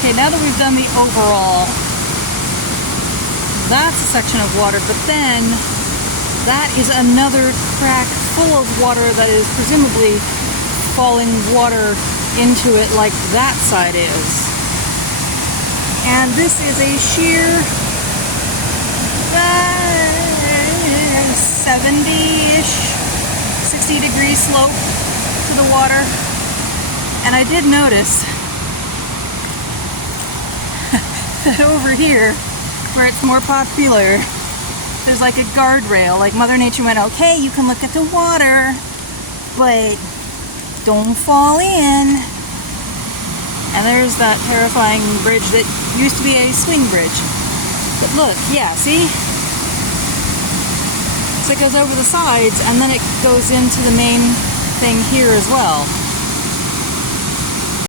Okay, now that we've done the overall, that's a section of water, but then that is another crack full of water that is presumably falling water into it like that side is. And this is a sheer 70-ish, 60-degree slope to the water. And I did notice that over here, where it's more popular, there's like a guardrail. Like Mother Nature went, okay, you can look at the water, but don't fall in. And there's that terrifying bridge that used to be a swing bridge. But look, yeah, see? So it goes over the sides and then it goes into the main thing here as well.